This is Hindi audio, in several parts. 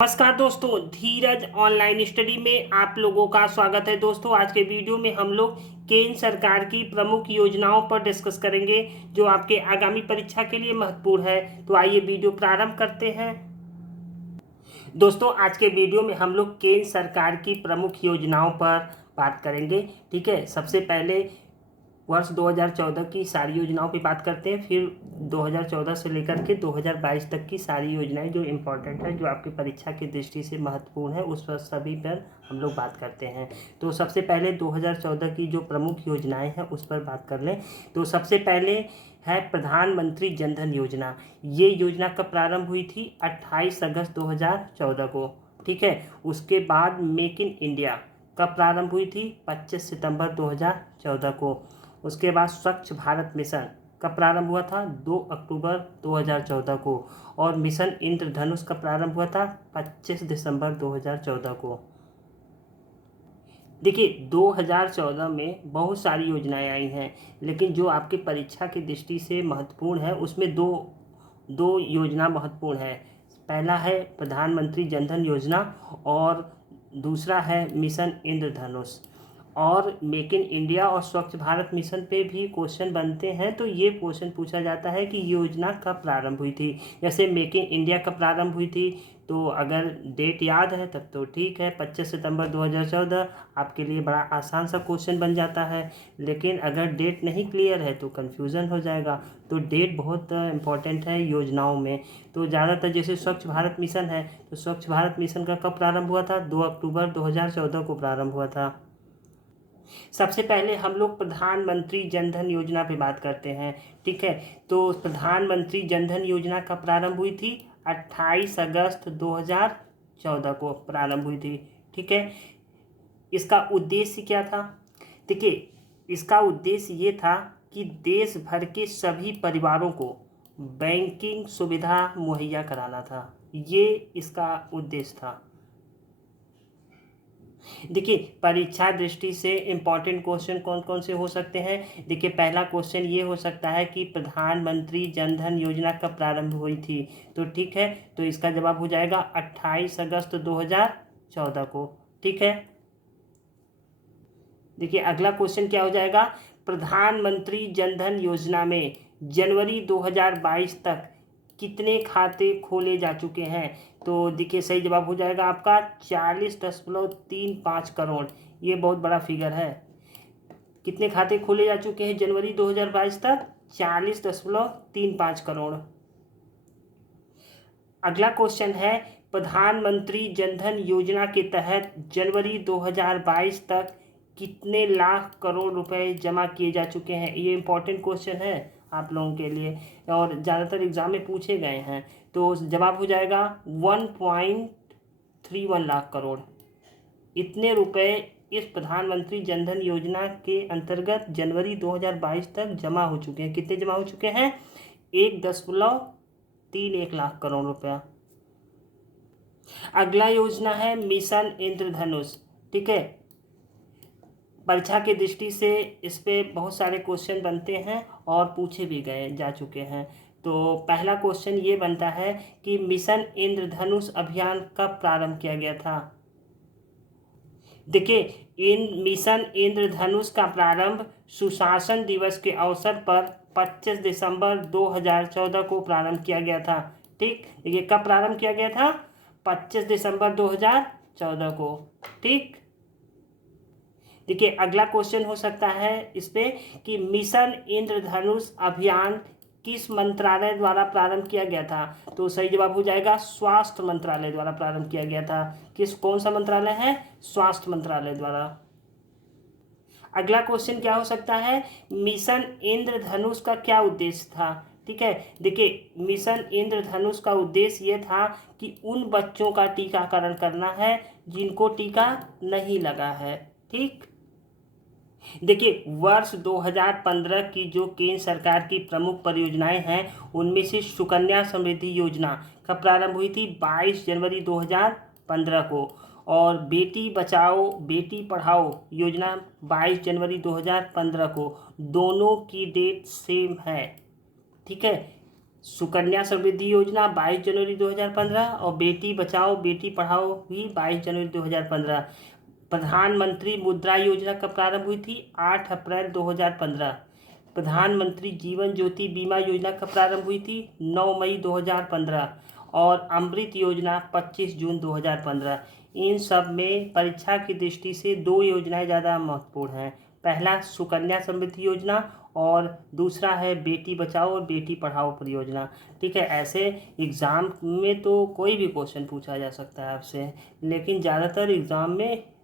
नमस्कार दोस्तों, धीरज ऑनलाइन स्टडी में आप लोगों का स्वागत है। दोस्तों, आज के वीडियो में हम लोग केंद्र सरकार की प्रमुख योजनाओं पर डिस्कस करेंगे जो आपके आगामी परीक्षा के लिए महत्वपूर्ण है। तो आइए वीडियो प्रारंभ करते हैं। दोस्तों, आज के वीडियो में हम लोग केंद्र सरकार की प्रमुख योजनाओं पर बात करेंगे। ठीक है, सबसे पहले वर्ष 2014 की सारी योजनाओं पे बात करते हैं, फिर 2014 से लेकर के 2022 तक की सारी योजनाएं जो इम्पोर्टेंट है, जो आपकी परीक्षा की दृष्टि से महत्वपूर्ण है, उस पर सभी पर हम लोग बात करते हैं। तो सबसे पहले 2014 की जो प्रमुख योजनाएं हैं उस पर बात कर लें। तो सबसे पहले है प्रधानमंत्री जन धन योजना। ये योजना कब प्रारंभ हुई थी? 28 अगस्त 2014 को। ठीक है, उसके बाद मेक इन इंडिया कब प्रारंभ हुई थी? 25 सितंबर 2014 को। उसके बाद स्वच्छ भारत मिशन कब प्रारंभ हुआ था? 2 अक्टूबर 2014 को। और मिशन इंद्रधनुष कब प्रारंभ हुआ था? 25 दिसंबर 2014 को। देखिए, 2014 में बहुत सारी योजनाएं आई हैं, लेकिन जो आपके परीक्षा की दृष्टि से महत्वपूर्ण है उसमें दो योजना महत्वपूर्ण है। पहला है प्रधानमंत्री जन धन योजना और दूसरा है मिशन इंद्रधनुष। और मेक इन इंडिया और स्वच्छ भारत मिशन पे भी क्वेश्चन बनते हैं, तो ये क्वेश्चन पूछा जाता है कि योजना कब प्रारंभ हुई थी। जैसे मेक इन इंडिया कब प्रारंभ हुई थी, तो अगर डेट याद है तब तो ठीक है, 25 सितंबर 2014 आपके लिए बड़ा आसान सा क्वेश्चन बन जाता है। लेकिन अगर डेट नहीं क्लियर है तो कन्फ्यूज़न हो जाएगा। तो डेट बहुत इंपॉर्टेंट है योजनाओं में। तो ज़्यादातर जैसे स्वच्छ भारत मिशन है, तो स्वच्छ भारत मिशन का कब प्रारंभ हुआ था? 2 अक्टूबर 2014 को प्रारंभ हुआ था। सबसे पहले हम लोग प्रधानमंत्री जन धन योजना पे बात करते हैं। ठीक है, तो प्रधानमंत्री जन धन योजना कब प्रारंभ हुई थी? 28 अगस्त 2014 को प्रारंभ हुई थी। ठीक है, इसका उद्देश्य क्या था? देखिए, इसका उद्देश्य ये था कि देश भर के सभी परिवारों को बैंकिंग सुविधा मुहैया कराना था। ये इसका उद्देश्य था। देखिए, परीक्षा दृष्टि से इम्पॉर्टेंट क्वेश्चन कौन कौन से हो सकते हैं। देखिए, पहला क्वेश्चन ये हो सकता है कि प्रधानमंत्री जन धन योजना कब प्रारंभ हुई थी। तो ठीक है, तो इसका जवाब हो जाएगा 28 अगस्त 2014 को। ठीक है, देखिए अगला क्वेश्चन क्या हो जाएगा। प्रधानमंत्री जन धन योजना में जनवरी 2022 तक कितने खाते खोले जा चुके हैं? तो देखिए, सही जवाब हो जाएगा आपका 40.35 करोड़। ये बहुत बड़ा फिगर है। कितने खाते खोले जा चुके हैं जनवरी 2022 तक? 40.35 करोड़। अगला क्वेश्चन है, प्रधानमंत्री जन धन योजना के तहत जनवरी 2022 तक कितने लाख करोड़ रुपए जमा किए जा चुके हैं? ये इंपॉर्टेंट क्वेश्चन है आप लोगों के लिए और ज़्यादातर एग्जाम में पूछे गए हैं। तो जवाब हो जाएगा 1.31 लाख करोड़। इतने रुपए इस प्रधानमंत्री जन धन योजना के अंतर्गत जनवरी 2022 तक जमा हो चुके हैं। कितने जमा हो चुके हैं? 1.31 लाख करोड़ रुपया। अगला योजना है मिशन इंद्रधनुष। ठीक है, परीक्षा की दृष्टि से इस पे बहुत सारे क्वेश्चन बनते हैं और पूछे भी गए जा चुके हैं। तो पहला क्वेश्चन ये बनता है कि मिशन इंद्रधनुष अभियान कब प्रारंभ किया गया था? देखिए, इन मिशन इंद्रधनुष का प्रारंभ सुशासन दिवस के अवसर पर 25 दिसंबर 2014 को प्रारंभ किया गया था। ठीक, देखिए कब प्रारंभ किया गया था? 25 दिसंबर 2014 को। ठीक, देखिए अगला क्वेश्चन हो सकता है इस पे कि मिशन इंद्रधनुष अभियान किस मंत्रालय द्वारा प्रारंभ किया गया था? तो सही जवाब हो जाएगा स्वास्थ्य मंत्रालय द्वारा प्रारंभ किया गया था। कौन सा मंत्रालय है? स्वास्थ्य मंत्रालय द्वारा। अगला क्वेश्चन क्या हो सकता है? मिशन इंद्रधनुष का क्या उद्देश्य था? ठीक है, देखिए मिशन इंद्रधनुष का उद्देश्य ये था कि उन बच्चों का टीकाकरण करना है जिनको टीका नहीं लगा है। ठीक, देखिए वर्ष 2015 की जो केंद्र सरकार की प्रमुख परियोजनाएं हैं उनमें से सुकन्या समृद्धि योजना कब प्रारंभ हुई थी? 22 जनवरी 2015 को। और बेटी बचाओ बेटी पढ़ाओ योजना 22 जनवरी 2015 को। दोनों की डेट सेम है। ठीक है, सुकन्या समृद्धि योजना 22 जनवरी 2015 और बेटी बचाओ बेटी पढ़ाओ भी 22 जनवरी 2015। प्रधानमंत्री मुद्रा योजना कब प्रारंभ हुई थी? 8 अप्रैल 2015। प्रधानमंत्री जीवन ज्योति बीमा योजना कब प्रारंभ हुई थी? 9 मई 2015। और अमृत योजना 25 जून 2015। इन सब में परीक्षा की दृष्टि से दो योजनाएं ज़्यादा महत्वपूर्ण हैं। पहला सुकन्या समृद्धि योजना और दूसरा है बेटी बचाओ और बेटी पढ़ाओ परियोजना। ठीक है, ऐसे एग्ज़ाम में तो कोई भी क्वेश्चन पूछा जा सकता है आपसे, लेकिन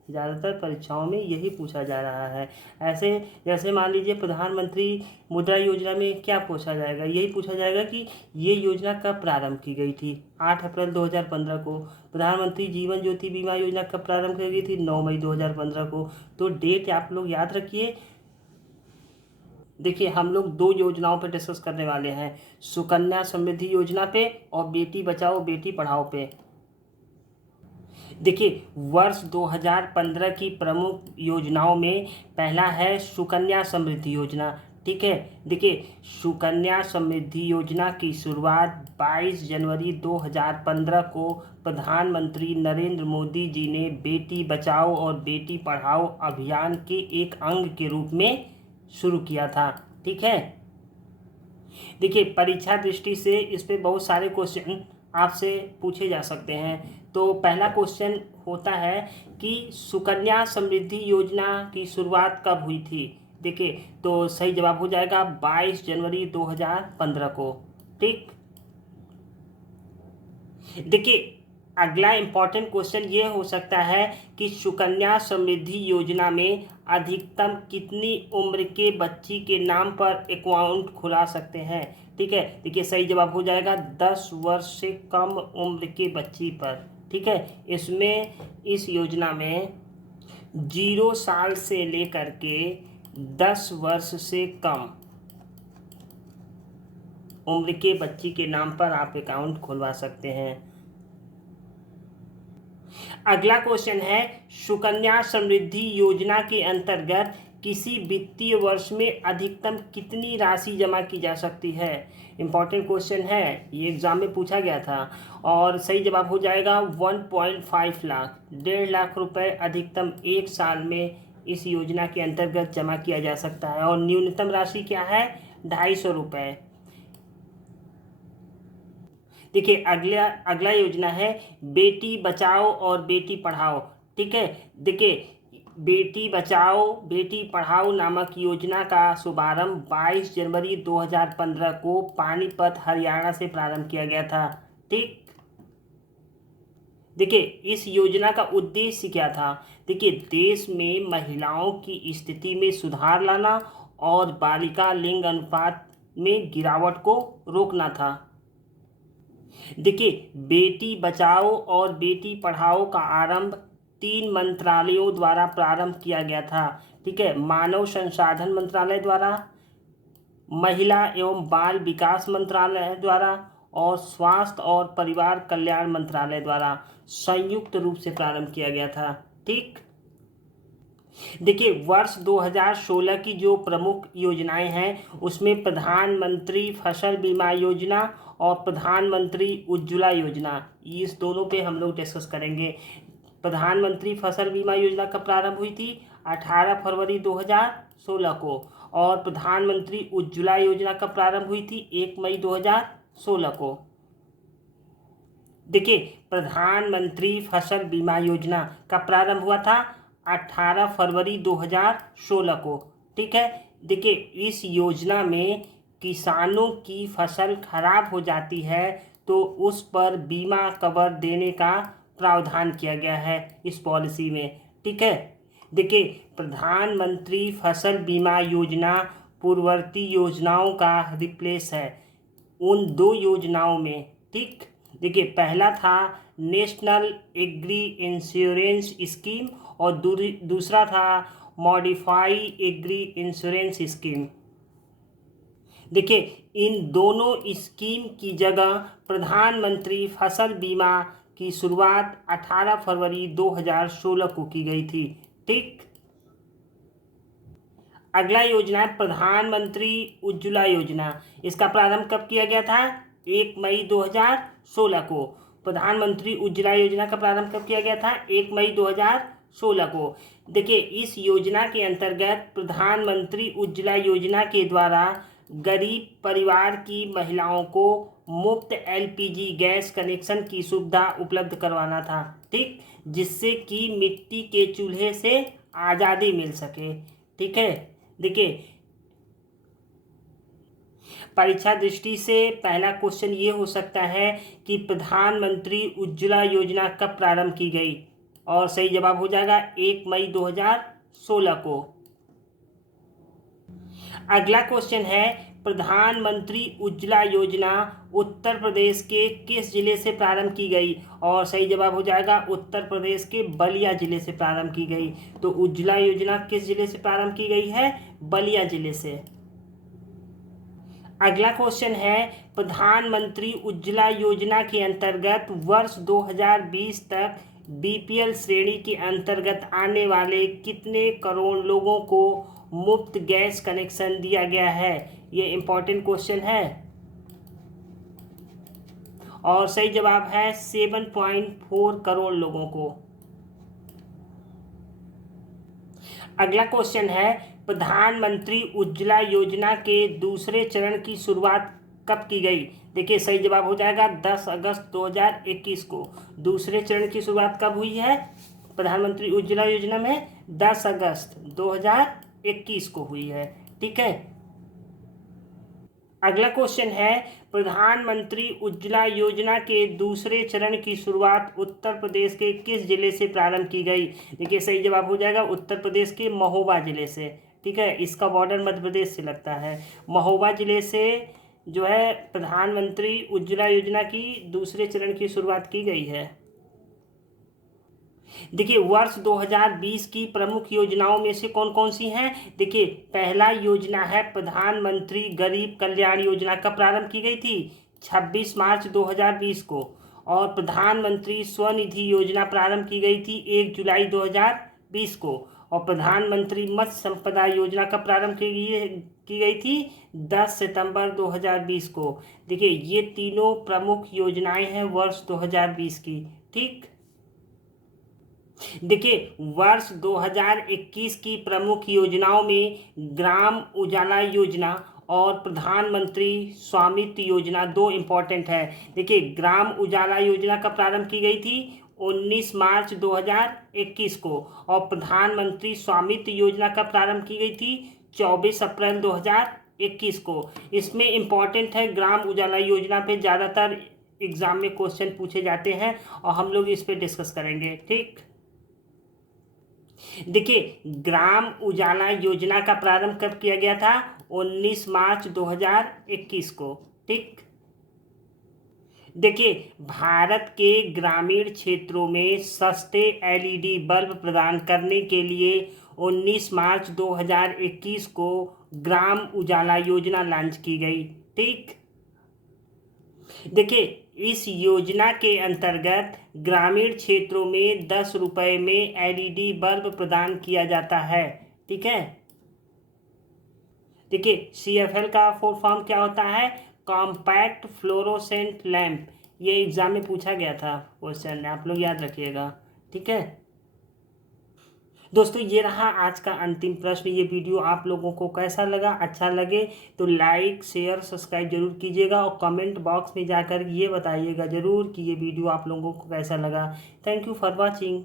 ज़्यादातर परीक्षाओं में यही पूछा जा रहा है। ऐसे जैसे मान लीजिए प्रधानमंत्री मुद्रा योजना में क्या पूछा जाएगा? यही पूछा जाएगा कि ये योजना कब प्रारंभ की गई थी? 8 अप्रैल 2015 को। प्रधानमंत्री जीवन ज्योति बीमा योजना कब प्रारंभ की गई थी? 9 मई 2015 को। तो डेट आप लोग याद रखिए। देखिए, हम लोग दो योजनाओं पे डिस्कस करने वाले हैं, सुकन्या समृद्धि योजना पे और बेटी बचाओ बेटी पढ़ाओ पे। देखिए, वर्ष 2015 की प्रमुख योजनाओं में पहला है सुकन्या समृद्धि योजना। ठीक है, देखिए सुकन्या समृद्धि योजना की शुरुआत 22 जनवरी 2015 को प्रधानमंत्री नरेंद्र मोदी जी ने बेटी बचाओ और बेटी पढ़ाओ अभियान के एक अंग के रूप में शुरू किया था। ठीक है, देखिए परीक्षा दृष्टि से इस पे बहुत सारे क्वेश्चन आपसे पूछे जा सकते हैं। तो पहला क्वेश्चन होता है कि सुकन्या समृद्धि योजना की शुरुआत कब हुई थी? देखिए, तो सही जवाब हो जाएगा 22 जनवरी 2015 को। ठीक, देखिए अगला इम्पॉर्टेंट क्वेश्चन ये हो सकता है कि सुकन्या समृद्धि योजना में अधिकतम कितनी उम्र के बच्ची के नाम पर अकाउंट खुला सकते हैं? ठीक है, देखिए सही जवाब हो जाएगा 10 वर्ष से कम उम्र के बच्ची पर। ठीक है, इस योजना में 0 साल से लेकर के 10 वर्ष से कम उम्र के बच्ची के नाम पर आप अकाउंट खुलवा सकते हैं। अगला क्वेश्चन है, सुकन्या समृद्धि योजना के अंतर्गत किसी वित्तीय वर्ष में अधिकतम कितनी राशि जमा की जा सकती है? इम्पॉर्टेंट क्वेश्चन है, ये एग्जाम में पूछा गया था और सही जवाब हो जाएगा 1.5 लाख, 1.5 लाख रुपए अधिकतम एक साल में इस योजना के अंतर्गत जमा किया जा सकता है। और न्यूनतम राशि क्या है? 250 रुपये। देखिए अगला योजना है बेटी बचाओ और बेटी पढ़ाओ। ठीक है, देखिए बेटी बचाओ बेटी पढ़ाओ नामक योजना का शुभारंभ 22 जनवरी 2015 को पानीपत हरियाणा से प्रारंभ किया गया था। ठीक, देखिए इस योजना का उद्देश्य क्या था? देखिए देश में महिलाओं की स्थिति में सुधार लाना और बालिका लिंग अनुपात में गिरावट को रोकना था। देखिए बेटी बचाओ और बेटी पढ़ाओ का आरंभ 3 मंत्रालयों द्वारा प्रारंभ किया गया था। ठीक है, मानव संसाधन मंत्रालय द्वारा, महिला एवं बाल विकास मंत्रालय द्वारा और स्वास्थ्य और परिवार कल्याण मंत्रालय द्वारा संयुक्त रूप से प्रारंभ किया गया था। ठीक, देखिए वर्ष 2016 की जो प्रमुख योजनाएं हैं उसमें प्रधानमंत्री फसल बीमा योजना और प्रधानमंत्री उज्ज्वला योजना, इस दोनों पे हम लोग डिस्कस करेंगे। प्रधानमंत्री फसल बीमा योजना कब प्रारंभ हुई थी? 18 फरवरी 2016 को। और प्रधानमंत्री उज्ज्वला योजना कब प्रारंभ हुई थी? 1 मई 2016 को। देखिए प्रधानमंत्री फसल बीमा योजना का प्रारंभ हुआ था 18 फरवरी 2016 को। ठीक है, देखिए इस योजना में किसानों की फसल खराब हो जाती है तो उस पर बीमा कवर देने का प्रावधान किया गया है इस पॉलिसी में। ठीक है, देखिए प्रधानमंत्री फसल बीमा योजना पूर्ववर्ती योजनाओं का रिप्लेस है उन दो योजनाओं में। ठीक, देखिए पहला था नेशनल एग्री इंश्योरेंस स्कीम और दूसरा था मॉडिफाई एग्री इंश्योरेंस स्कीम। देखिए इन दोनों स्कीम की जगह प्रधानमंत्री फसल बीमा की शुरुआत 18 फरवरी 2016 को की गई थी। ठीक, अगला योजना है प्रधानमंत्री उज्ज्वला योजना। इसका प्रारंभ कब किया गया था? 1 मई 2016 को। प्रधानमंत्री उज्ज्वला योजना का प्रारंभ कब किया गया था? 1 मई 2016 को। देखिए, इस योजना के अंतर्गत प्रधानमंत्री उज्ज्वला योजना के द्वारा गरीब परिवार की महिलाओं को मुफ्त एलपीजी गैस कनेक्शन की सुविधा उपलब्ध करवाना था, ठीक, जिससे कि मिट्टी के चूल्हे से आज़ादी मिल सके। ठीक है, देखिए, परीक्षा दृष्टि से पहला क्वेश्चन ये हो सकता है कि प्रधानमंत्री उज्ज्वला योजना कब प्रारंभ की गई, और सही जवाब हो जाएगा 1 मई 2016 को। अगला क्वेश्चन है, प्रधानमंत्री उज्ज्वला योजना उत्तर प्रदेश के किस जिले से प्रारंभ की गई, और सही जवाब हो जाएगा उत्तर प्रदेश के बलिया जिले से प्रारंभ की गई। तो उज्ज्वला योजना किस जिले से प्रारंभ की गई है? बलिया जिले से। अगला क्वेश्चन है, प्रधानमंत्री उज्ज्वला योजना के अंतर्गत वर्ष 2020 तक बीपीएल श्रेणी के अंतर्गत आने वाले कितने करोड़ लोगों को मुफ्त गैस कनेक्शन दिया गया है? ये इंपॉर्टेंट क्वेश्चन है, और सही जवाब है 7.4 करोड़ लोगों को। अगला क्वेश्चन है, प्रधानमंत्री उज्ज्वला योजना के दूसरे चरण की शुरुआत कब की गई? देखिए, सही जवाब हो जाएगा 10 अगस्त 2021 को। दूसरे चरण की शुरुआत कब हुई है प्रधानमंत्री उज्ज्वला योजना में? 10 अगस्त 2021 को हुई है। ठीक है, अगला क्वेश्चन है, प्रधानमंत्री उज्ज्वला योजना के दूसरे चरण की शुरुआत उत्तर प्रदेश के किस जिले से प्रारंभ की गई? देखिए, सही जवाब हो जाएगा उत्तर प्रदेश के महोबा जिले से। ठीक है, इसका बॉर्डर मध्य प्रदेश से लगता है। महोबा जिले से जो है प्रधानमंत्री उज्ज्वला योजना की दूसरे चरण की शुरुआत की गई है। देखिए, वर्ष 2020 की प्रमुख योजनाओं में से कौन कौन सी हैं? देखिए, पहला योजना है प्रधानमंत्री गरीब कल्याण योजना कब प्रारंभ की गई थी? 26 मार्च 2020 को। और प्रधानमंत्री स्वनिधि योजना प्रारंभ की गई थी 1 जुलाई 2020 को। और प्रधानमंत्री मत्स्य संपदा योजना कब प्रारंभ की गई थी? 10 सितंबर 2020 को। देखिए, ये तीनों प्रमुख योजनाएं हैं वर्ष 2020 की। ठीक, देखिए, वर्ष 2021 की प्रमुख योजनाओं में ग्राम उजाला योजना और प्रधानमंत्री स्वामित्व योजना दो इम्पोर्टेंट है। देखिए, ग्राम उजाला योजना का प्रारंभ की गई थी 19 मार्च 2021 को, और प्रधानमंत्री स्वामित्व योजना का प्रारंभ की गई थी 24 अप्रैल 2021 को। इसमें इम्पोर्टेंट है, ग्राम उजाला योजना पे ज़्यादातर एग्जाम में क्वेश्चन पूछे जाते हैं और हम लोग इस पे डिस्कस करेंगे। ठीक, देखिए, ग्राम उजाला योजना का प्रारंभ कब किया गया था? 19 मार्च 2021 को। ठीक, देखिए, भारत के ग्रामीण क्षेत्रों में सस्ते एलईडी बल्ब प्रदान करने के लिए 19 मार्च 2021 को ग्राम उजाला योजना लॉन्च की गई। ठीक, देखिए, इस योजना के अंतर्गत ग्रामीण क्षेत्रों में 10 रुपये में एलईडी बल्ब प्रदान किया जाता है। ठीक है, देखिए, सीएफएल का फुल फॉर्म क्या होता है? Compact fluorescent lamp. ये एग्जाम में पूछा गया था क्वेश्चन, आप लोग याद रखिएगा। ठीक है दोस्तों, ये रहा आज का अंतिम प्रश्न। ये वीडियो आप लोगों को कैसा लगा? अच्छा लगे तो लाइक शेयर सब्सक्राइब जरूर कीजिएगा, और कमेंट बॉक्स में जाकर ये बताइएगा ज़रूर कि ये वीडियो आप लोगों को कैसा लगा। Thank you for watching.